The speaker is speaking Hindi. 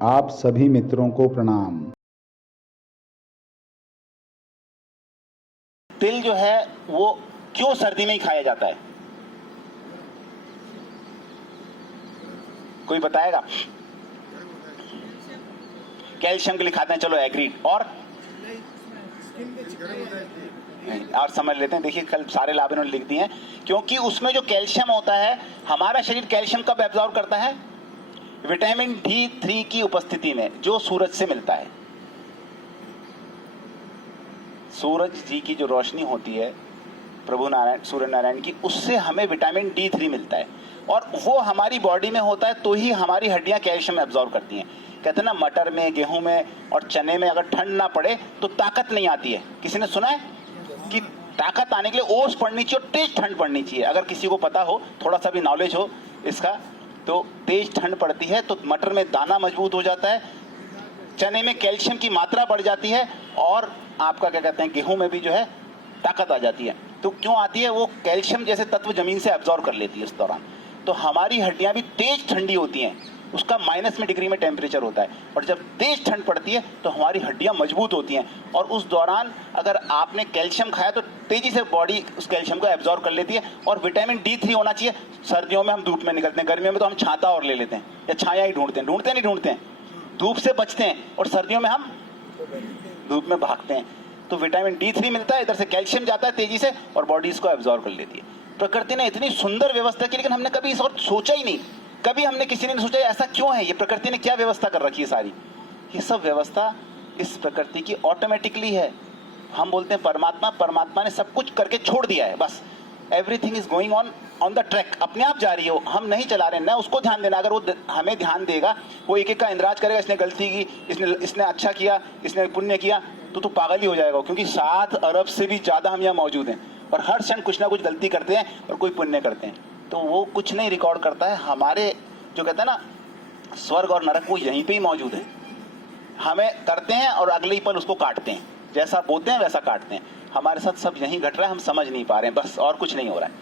आप सभी मित्रों को प्रणाम। तिल जो है वो क्यों सर्दी में ही खाया जाता है? कोई बताएगा? कैल्शियम के लिए खाते हैं, चलो एग्रीड। और समझ लेते हैं, देखिए कल सारे लाभ इन्होंने लिख दिए हैं, क्योंकि उसमें जो कैल्शियम होता है, हमारा शरीर कैल्शियम कब एब्जॉर्ब करता है? विटामिन D3 की उपस्थिति में, जो सूरज से मिलता है। सूरज जी की जो रोशनी होती है, प्रभु नारायण सूर्य नारायण की, उससे हमें विटामिन D3 मिलता है, और वो हमारी बॉडी में होता है तो ही हमारी हड्डियां कैल्शियम एब्जॉर्ब करती हैं। कहते हैं ना, मटर में, गेहूं में और चने में अगर ठंड ना पड़े तो ताकत नहीं आती है। किसी ने सुना है कि ताकत आने के लिए ओस पड़नी चाहिए और तेज ठंड पड़नी चाहिए? अगर किसी को पता हो, थोड़ा सा भी नॉलेज हो इसका, तो तेज ठंड पड़ती है तो मटर में दाना मजबूत हो जाता है, चने में कैल्शियम की मात्रा बढ़ जाती है, और आपका क्या कहते हैं, गेहूं में भी जो है ताकत आ जाती है। तो क्यों आती है? वो कैल्शियम जैसे तत्व जमीन से एब्जॉर्ब कर लेती है इस दौरान। तो हमारी हड्डियां भी तेज ठंडी होती हैं, उसका माइनस में डिग्री में टेम्परेचर होता है, और जब तेज ठंड पड़ती है तो हमारी हड्डियां मजबूत होती हैं, और उस दौरान अगर आपने कैल्शियम खाया तो तेजी से बॉडी उस कैल्शियम को एब्जॉर्ब कर लेती है। और विटामिन D3 होना चाहिए। सर्दियों में हम धूप में निकलते हैं, गर्मियों में तो हम छाता और ले लेते हैं, या छाया ही ढूंढते हैं, ढूंढते हैं, धूप से बचते हैं, और सर्दियों में हम धूप में भागते हैं। तो विटामिन D3 मिलता है, इधर से कैल्शियम जाता है तेजी से, और बॉडी इसको एब्जॉर्ब कर लेती है। प्रकृति ने इतनी सुंदर व्यवस्था की, लेकिन हमने कभी इस और सोचा ही नहीं। कभी हमने किसी ने सोचा ऐसा क्यों है, ये प्रकृति ने क्या व्यवस्था कर रखी है सारी? ये सब व्यवस्था इस प्रकृति की ऑटोमेटिकली है। हम बोलते हैं परमात्मा ने सब कुछ करके छोड़ दिया है, बस everything is going on the track, अपने आप जा रही है, हम नहीं चला रहे ना उसको ध्यान देना। अगर वो हमें ध्यान देगा, वो एक एक का इंद्राज करेगा, इसने गलती की, इसने अच्छा किया, इसने पुण्य किया, तो पागल ही हो जाएगा। क्योंकि 7 अरब से भी ज्यादा हम यहाँ मौजूद हैं, और हर क्षण कुछ ना कुछ गलती करते हैं और कोई पुण्य करते हैं, तो वो कुछ नहीं रिकॉर्ड करता है। हमारे जो कहते हैं ना स्वर्ग और नरक, वो यहीं पे ही मौजूद है। हमें करते हैं और अगले ही पल उसको काटते हैं, जैसा बोते हैं वैसा काटते हैं। हमारे साथ सब यहीं घट रहा है, हम समझ नहीं पा रहे हैं, बस और कुछ नहीं हो रहा है।